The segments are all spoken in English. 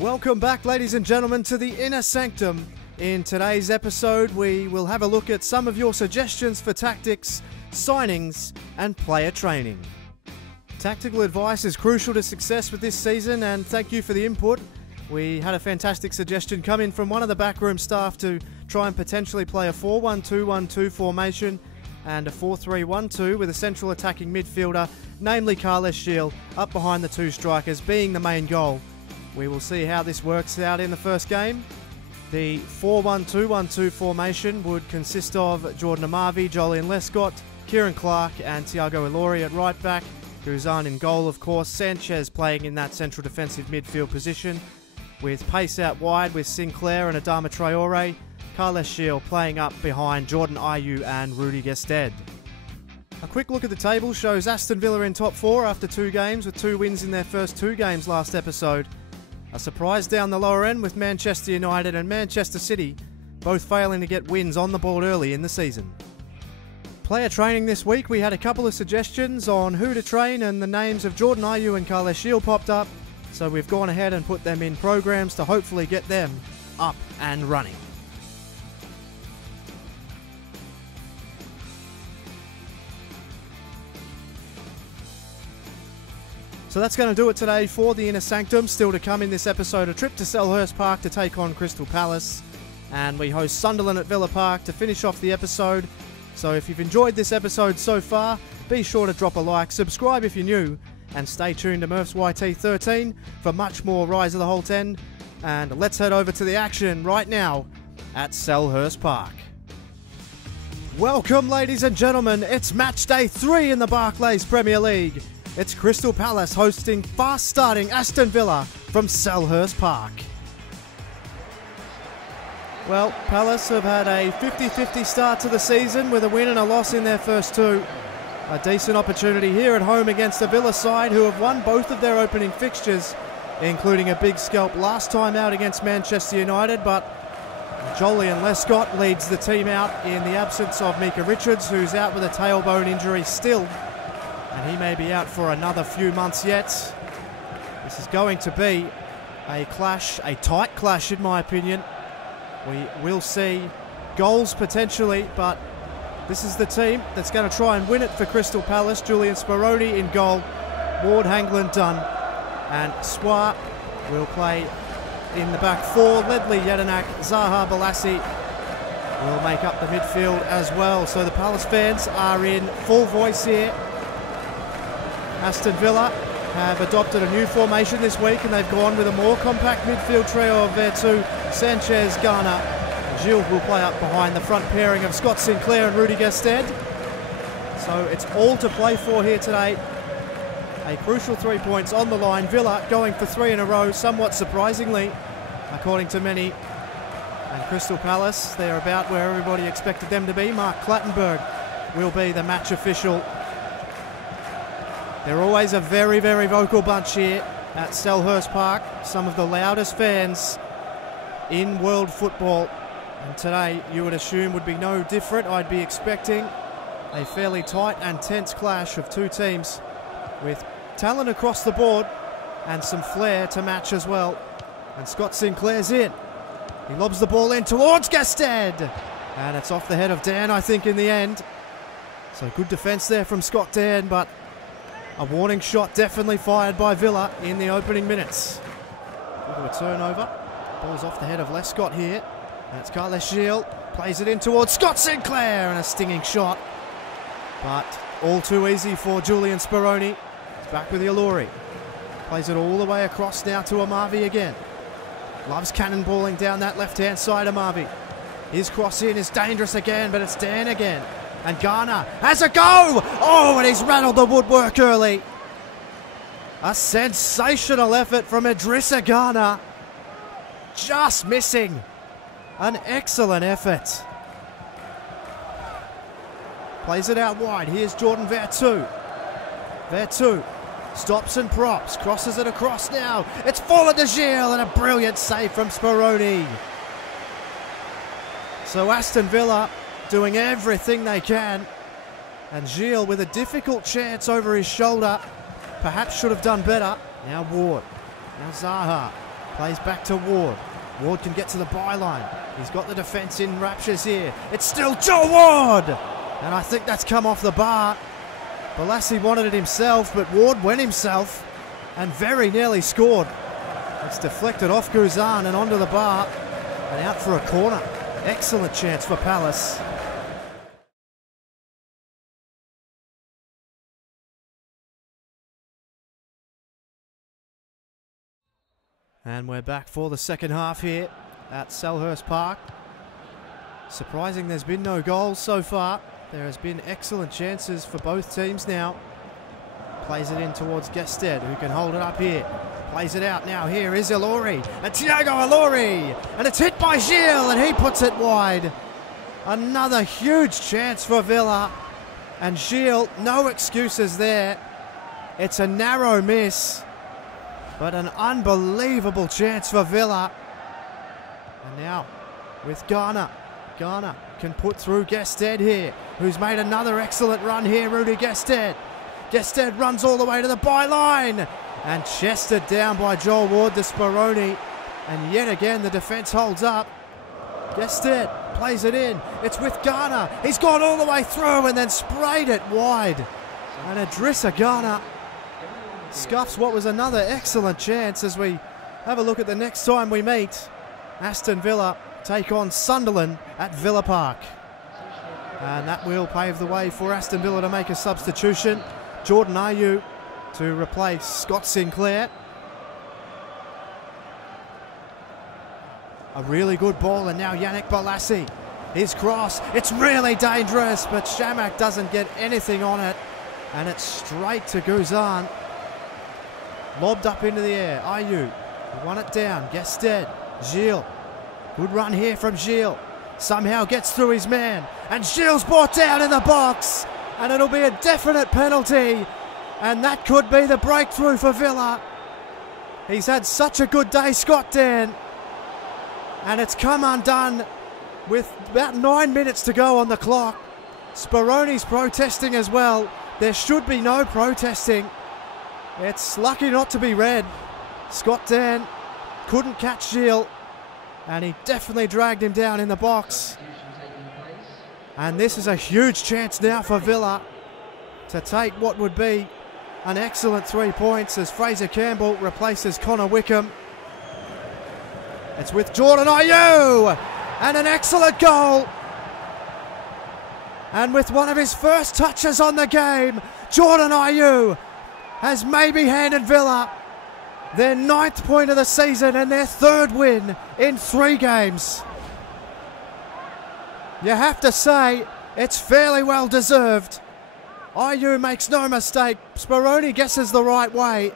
Welcome back, ladies and gentlemen, to the Inner Sanctum. In today's episode, we will have a look at some of your suggestions for tactics, signings, and player training. Tactical advice is crucial to success with this season, and thank you for the input. We had a fantastic suggestion come in from one of the backroom staff to try and potentially play a 4-1-2-1-2 formation and a 4-3-1-2 with a central attacking midfielder, namely Carles Gil, up behind the two strikers, being the main goal. We will see how this works out in the first game. The 4-1-2-1-2 formation would consist of Jordan Amavi, Jolyon Lescott, Kieran Clark and Thiago Ilori at right back, Guzan in goal of course, Sanchez playing in that central defensive midfield position, with pace out wide with Sinclair and Adama Traore, Carles Gil playing up behind Jordan Ayew and Rudy Gestede. A quick look at the table shows Aston Villa in top 4 after 2 games with 2 wins in their first 2 games last episode. A surprise down the lower end with Manchester United and Manchester City both failing to get wins on the board early in the season. Player training this week, we had a couple of suggestions on who to train and the names of Jordan Ayew and Carles Gil popped up, so we've gone ahead and put them in programs to hopefully get them up and running. So that's going to do it today for the Inner Sanctum. Still to come in this episode, a trip to Selhurst Park to take on Crystal Palace. And we host Sunderland at Villa Park to finish off the episode. So if you've enjoyed this episode so far, be sure to drop a like, subscribe if you're new, and stay tuned to Murph's YT13 for much more Rise of the Holte End. And let's head over to the action right now at Selhurst Park. Welcome, ladies and gentlemen. It's match day 3 in the Barclays Premier League. It's Crystal Palace hosting fast-starting Aston Villa from Selhurst Park. Well, Palace have had a 50-50 start to the season with a win and a loss in their first 2. A decent opportunity here at home against a Villa side who have won both of their opening fixtures, including a big scalp last time out against Manchester United, but Jolyon Lescott leads the team out in the absence of Mika Richards, who's out with a tailbone injury still. And he may be out for another few months yet. This is going to be a clash, a tight clash in my opinion. We will see goals potentially, but this is the team that's going to try and win it for Crystal Palace. Julian Speroni in goal, Ward, Hangland, Dunn, and Swar will play in the back 4. Ledley, Jedinak, Zaha, Balassi will make up the midfield as well. So the Palace fans are in full voice here. Aston Villa have adopted a new formation this week and they've gone with a more compact midfield trio of their 2, Sanchez, Garner. Gil will play up behind the front pairing of Scott Sinclair and Rudy Gestede. So it's all to play for here today. A crucial 3 points on the line. Villa going for 3 in a row, somewhat surprisingly, according to many. And Crystal Palace, they're about where everybody expected them to be. Mark Clattenburg will be the match official. They're always a very, very vocal bunch here at Selhurst Park. Some of the loudest fans in world football. And today, you would assume, would be no different. I'd be expecting a fairly tight and tense clash of 2 teams with talent across the board and some flair to match as well. And Scott Sinclair's in. He lobs the ball in towards Gestede. And it's off the head of Dan, I think, in the end. So good defence there from Scott Dan, but a warning shot definitely fired by Villa in the opening minutes. Into a turnover. Ball's off the head of Lescott here. That's Carles Gil. Plays it in towards Scott Sinclair and a stinging shot. But all too easy for Julian Speroni. He's back with Ilori. Plays it all the way across now to Amavi again. Loves cannonballing down that left-hand side, Amavi. His cross in is dangerous again, but it's Dan again. And Garner has a go! Oh, and he's rattled the woodwork early. A sensational effort from Idrissa Garner. Just missing. An excellent effort. Plays it out wide. Here's Jordan Veretout. Veretout stops and props. Crosses it across now. It's fallen to Gil and a brilliant save from Speroni. So Aston Villa doing everything they can. And Gil with a difficult chance over his shoulder. Perhaps should have done better. Now Ward. Now Zaha. Plays back to Ward. Ward can get to the byline. He's got the defence in raptures here. It's still Joe Ward! And I think that's come off the bar. Balassi wanted it himself, but Ward went himself and very nearly scored. It's deflected off Guzan and onto the bar and out for a corner. Excellent chance for Palace. And we're back for the second half here at Selhurst Park. Surprising there's been no goals so far. There has been excellent chances for both teams now. Plays it in towards Gested, who can hold it up here. Plays it out now. Here is Ilori. And Thiago Ilori. And it's hit by Gilles, and he puts it wide. Another huge chance for Villa. And Gilles, no excuses there. It's a narrow miss, but an unbelievable chance for Villa. And now with Garner. Garner can put through Gested here, who's made another excellent run here, Rudy Gested. Gested runs all the way to the byline and chested down by Joel Ward to Speroni. And yet again the defence holds up. Gested plays it in. It's with Garner. He's gone all the way through and then sprayed it wide. And Idrissa Garner scuffs what was another excellent chance as we have a look at the next time we meet. Aston Villa take on Sunderland at Villa Park. And that will pave the way for Aston Villa to make a substitution. Jordan Ayew to replace Scott Sinclair. A really good ball, and now Yannick Balassi. His cross, it's really dangerous, but Shamak doesn't get anything on it. And it's straight to Guzan. Lobbed up into the air. Ayew won it down. Gested. Gilles. Good run here from Gilles. Somehow gets through his man. And Gilles brought down in the box. And it'll be a definite penalty. And that could be the breakthrough for Villa. He's had such a good day, Scott Dan. And it's come undone with about 9 minutes to go on the clock. Speroni's protesting as well. There should be no protesting. It's lucky not to be red. Scott Dan couldn't catch Gilles, and he definitely dragged him down in the box. And this is a huge chance now for Villa to take what would be an excellent 3 points as Fraser Campbell replaces Connor Wickham. It's with Jordan Ayew, and an excellent goal. And with one of his first touches on the game, Jordan Ayew has maybe handed Villa their 9th point of the season and their 3rd win in 3 games. You have to say, it's fairly well deserved. Ayew makes no mistake. Speroni guesses the right way.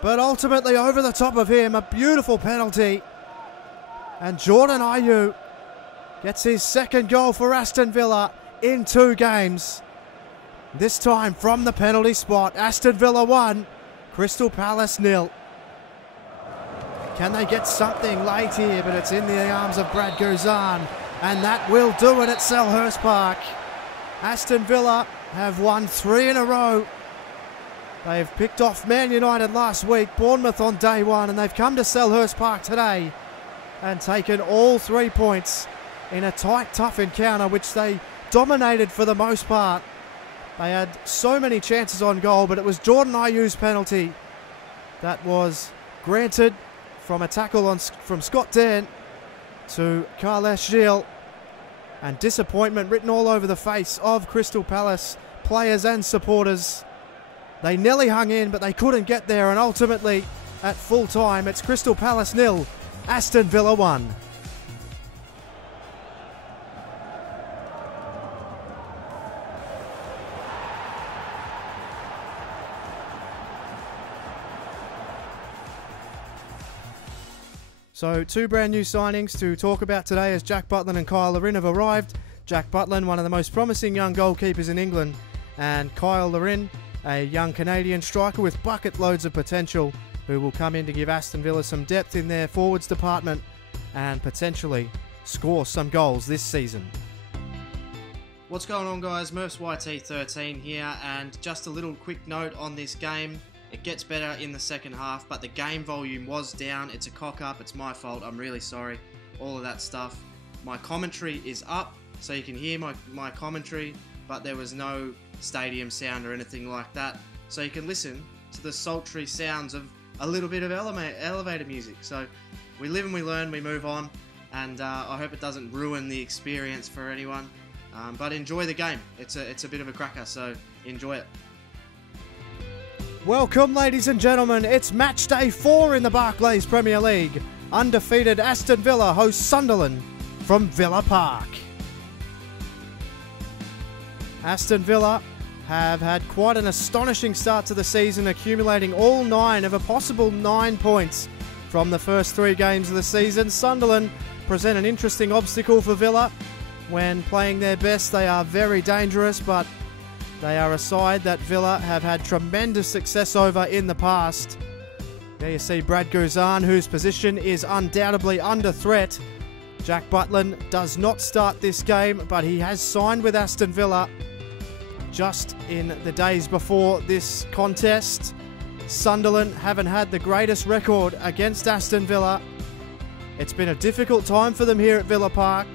But ultimately over the top of him, a beautiful penalty. And Jordan Ayew gets his 2nd goal for Aston Villa in 2 games. This time from the penalty spot. Aston Villa 1, Crystal Palace 0. Can they get something late here? But it's in the arms of Brad Guzan. And that will do it at Selhurst Park. Aston Villa have won 3 in a row. They've picked off Man United last week, Bournemouth on day 1, and they've come to Selhurst Park today and taken all 3 points in a tight, tough encounter, which they dominated for the most part. They had so many chances on goal, but it was Jordan Ayew's penalty that was granted from a tackle from Scott Dan to Carles Gilles. And disappointment written all over the face of Crystal Palace players and supporters. They nearly hung in, but they couldn't get there, and ultimately, at full time, it's Crystal Palace 0, Aston Villa 1. So 2 brand new signings to talk about today as Jack Butland and Kyle Larin have arrived. Jack Butland, one of the most promising young goalkeepers in England, and Kyle Larin, a young Canadian striker with bucket loads of potential, who will come in to give Aston Villa some depth in their forwards department and potentially score some goals this season. What's going on, guys? Murph's YT13 here, and just a little quick note on this game. It gets better in the second half, but the game volume was down. It's a cock-up. It's my fault. I'm really sorry. All of that stuff. My commentary is up, so you can hear my commentary, but there was no stadium sound or anything like that. So you can listen to the sultry sounds of a little bit of elevator music. So we live and we learn, we move on, and I hope it doesn't ruin the experience for anyone. But enjoy the game. It's a bit of a cracker, so enjoy it. Welcome, ladies and gentlemen. It's match day 4 in the Barclays Premier League. Undefeated Aston Villa hosts Sunderland from Villa Park. Aston Villa have had quite an astonishing start to the season, accumulating all 9 of a possible 9 points from the first 3 games of the season. Sunderland present an interesting obstacle for Villa. When playing their best, they are very dangerous, but they are a side that Villa have had tremendous success over in the past. There you see Brad Guzan, whose position is undoubtedly under threat. Jack Butland does not start this game, but he has signed with Aston Villa just in the days before this contest. Sunderland haven't had the greatest record against Aston Villa. It's been a difficult time for them here at Villa Park.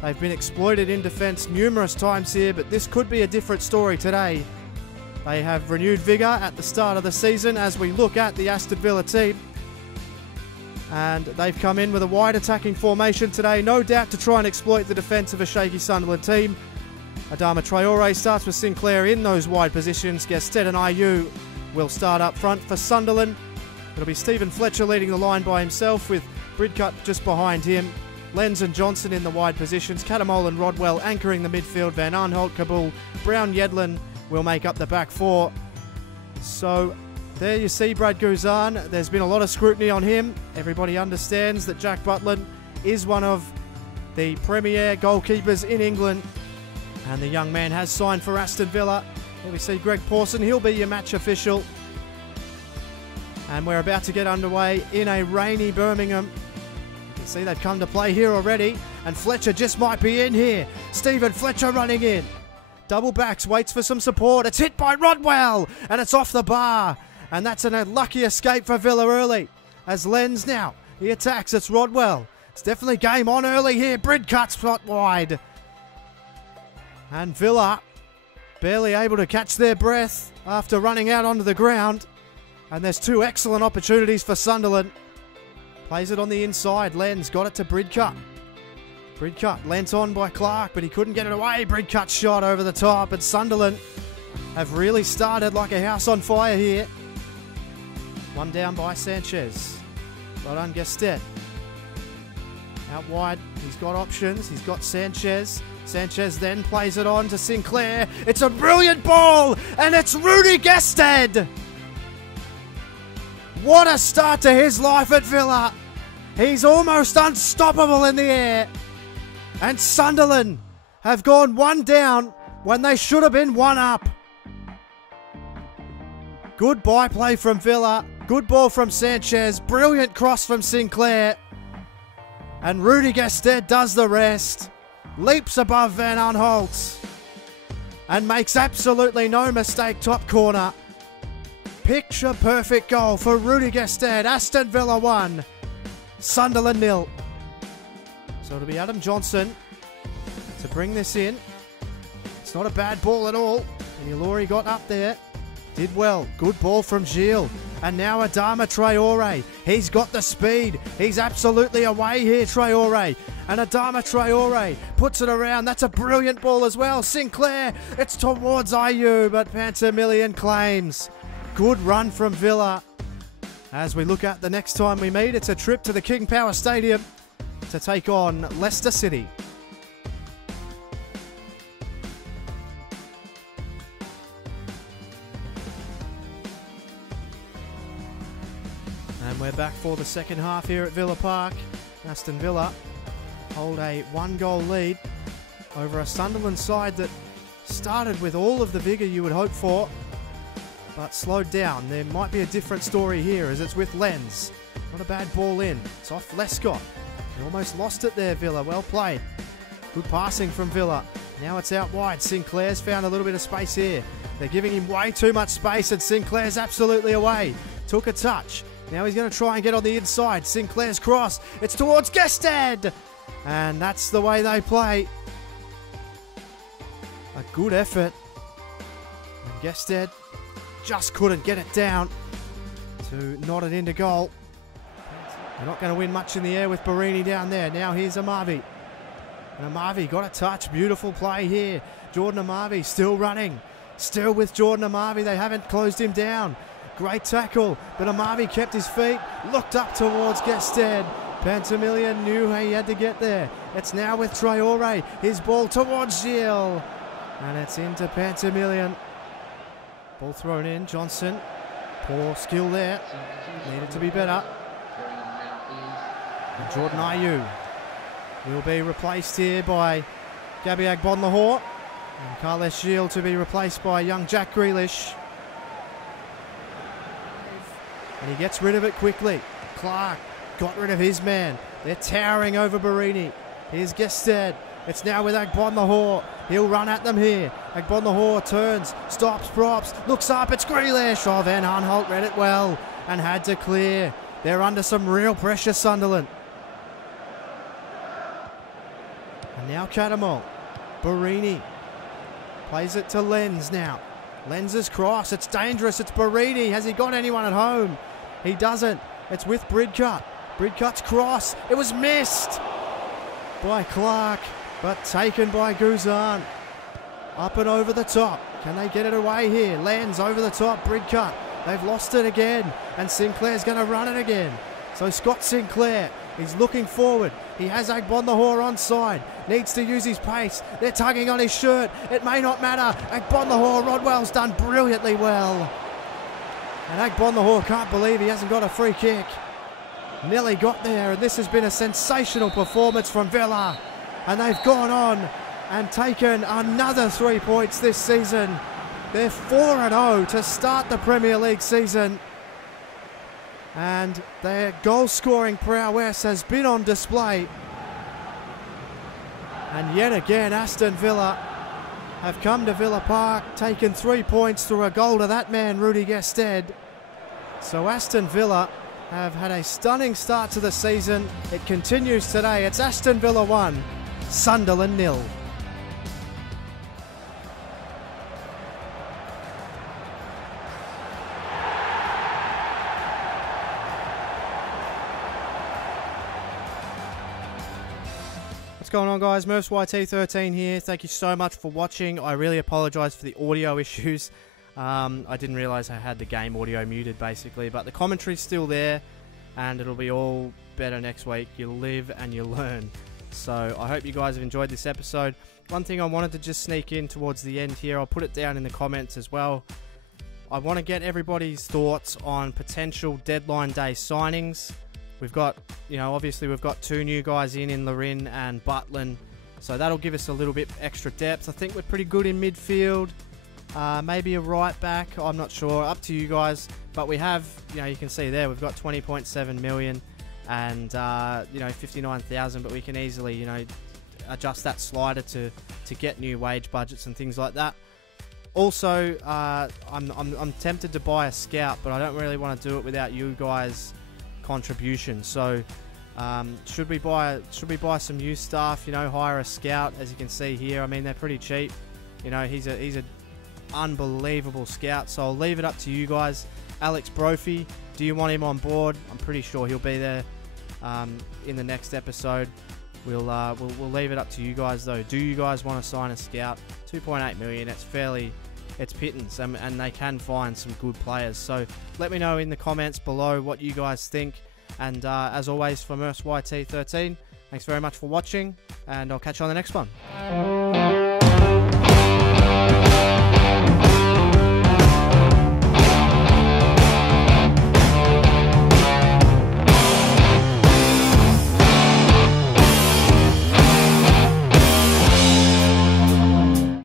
They've been exploited in defence numerous times here, but this could be a different story today. They have renewed vigour at the start of the season as we look at the Aston Villa team. And they've come in with a wide attacking formation today, no doubt to try and exploit the defence of a shaky Sunderland team. Adama Traore starts with Sinclair in those wide positions. Gested and Ayew will start up front for Sunderland. It'll be Stephen Fletcher leading the line by himself with Bridcut just behind him. Lenz and Johnson in the wide positions. Catamol and Rodwell anchoring the midfield. Van Aanholt, Kabul, Brown, Yedlin will make up the back 4. So there you see Brad Guzan. There's been a lot of scrutiny on him. Everybody understands that Jack Butland is one of the premier goalkeepers in England. And the young man has signed for Aston Villa. Here we see Greg Pawson. He'll be your match official. And we're about to get underway in a rainy Birmingham. See, they've come to play here already, and Fletcher just might be in here. Stephen Fletcher running in. Double backs, waits for some support. It's hit by Rodwell, and it's off the bar. And that's an unlucky escape for Villa early. As Lenz now, he attacks. It's Rodwell. It's definitely game on early here. Bridcut's shot wide. And Villa barely able to catch their breath after running out onto the ground. And there's 2 excellent opportunities for Sunderland. Plays it on the inside. Lenz got it to Bridcut. Bridcut lent on by Clark, but he couldn't get it away. Bridcut's shot over the top, and Sunderland have really started like a house on fire here. One down by Sanchez. Well done, Gested. Out wide, he's got options. He's got Sanchez. Sanchez then plays it on to Sinclair. It's a brilliant ball, and it's Rudy Gested. What a start to his life at Villa. He's almost unstoppable in the air. And Sunderland have gone 1 down when they should have been 1 up. Good byplay from Villa. Good ball from Sanchez. Brilliant cross from Sinclair. And Rudy Gested does the rest. Leaps above Van Aanholt. And makes absolutely no mistake top corner. Picture perfect goal for Rudy Gested. Aston Villa 1, Sunderland 0. So it'll be Adam Johnson to bring this in. It's not a bad ball at all. And Ilori got up there. Did well. Good ball from Gilles. And now Adama Traore. He's got the speed. He's absolutely away here, Traore. And Adama Traore puts it around. That's a brilliant ball as well. Sinclair. It's towards Ayew, but Pantamillion claims. Good run from Villa. As we look at the next time we meet, it's a trip to the King Power Stadium to take on Leicester City. And we're back for the second half here at Villa Park. Aston Villa hold a 1-goal lead over a Sunderland side that started with all of the vigour you would hope for, but slowed down. There might be a different story here as it's with Lenz. Not a bad ball in. It's off Lescott. They almost lost it there, Villa. Well played. Good passing from Villa. Now it's out wide. Sinclair's found a little bit of space here. They're giving him way too much space, and Sinclair's absolutely away. Took a touch. Now he's going to try and get on the inside. Sinclair's cross. It's towards Gestad. And that's the way they play. A good effort. And Gestad just couldn't get it down to nod it into goal. They're not going to win much in the air with Barini down there. Now here's Amavi. And Amavi got a touch. Beautiful play here. Jordan Amavi still running. Still with Jordan Amavi. They haven't closed him down. Great tackle. But Amavi kept his feet. Looked up towards Gestad. Pantamillion knew he had to get there. It's now with Traore. His ball towards Gilles. And it's into Pantamillion. Ball thrown in. Johnson. Poor skill there. Needed to be better. And Jordan Ayew will be replaced here by Gabby Agbonlahor. And Carles Gilles to be replaced by young Jack Grealish. And he gets rid of it quickly. Clark got rid of his man. They're towering over Barini. Here's Gestad. It's now with Agbonlahor. He'll run at them here. Agbonlahor turns, stops, props, looks up. It's Grealish. Oh, Van Aanholt read it well and had to clear. They're under some real pressure, Sunderland. And now Catamol. Barini plays it to Lenz now. Lenz's cross. It's dangerous. It's Barini. Has he got anyone at home? He doesn't. It's with Bridcut. Bridcut's cross. It was missed by Clark, but taken by Guzan. Up and over the top. Can they get it away here? Lenz over the top. Bridcut. They've lost it again, and Sinclair's going to run it again. So Scott Sinclair, he's looking forward. He has Agbonlahor onside. Needs to use his pace. They're tugging on his shirt. It may not matter. Agbonlahor, Rodwell's done brilliantly well. And Agbonlahor can't believe he hasn't got a free kick. Nearly got there, and this has been a sensational performance from Villa. And they've gone on and taken another 3 points this season. They're 4-0 to start the Premier League season. And their goal-scoring prowess has been on display. And yet again, Aston Villa have come to Villa Park, taken 3 points through a goal to that man, Rudy Gestad. So Aston Villa have had a stunning start to the season. It continues today. It's Aston Villa 1, Sunderland 0. What's going on, guys? Murphs YT13 here. Thank you so much for watching. I really apologise for the audio issues. I didn't realise I had the game audio muted, basically, but the commentary's still there, and it'll be all better next week. You live and you learn. So I hope you guys have enjoyed this episode. One thing I wanted to just sneak in towards the end here, I'll put it down in the comments as well. I want to get everybody's thoughts on potential deadline day signings. We've got, obviously we've got 2 new guys in Larin and Butland. So that'll give us a little bit extra depth. I think we're pretty good in midfield. Maybe a right back, I'm not sure. Up to you guys. But we have, you can see there, we've got 20.7 million and, 59,000. But we can easily, adjust that slider to get new wage budgets and things like that. Also, I'm tempted to buy a scout, but I don't really want to do it without you guys' contribution. So should we buy some used stuff, hire a scout? As you can see here, I mean, they're pretty cheap. He's a unbelievable scout, so I'll leave it up to you guys. Alex Brophy, do you want him on board? I'm pretty sure he'll be there in the next episode. We'll leave it up to you guys though. Do you guys want to sign a scout? 2.8 million, it's pittance, and they can find some good players. So let me know in the comments below what you guys think. And as always, for Murphs YT13, thanks very much for watching, and I'll catch you on the next one.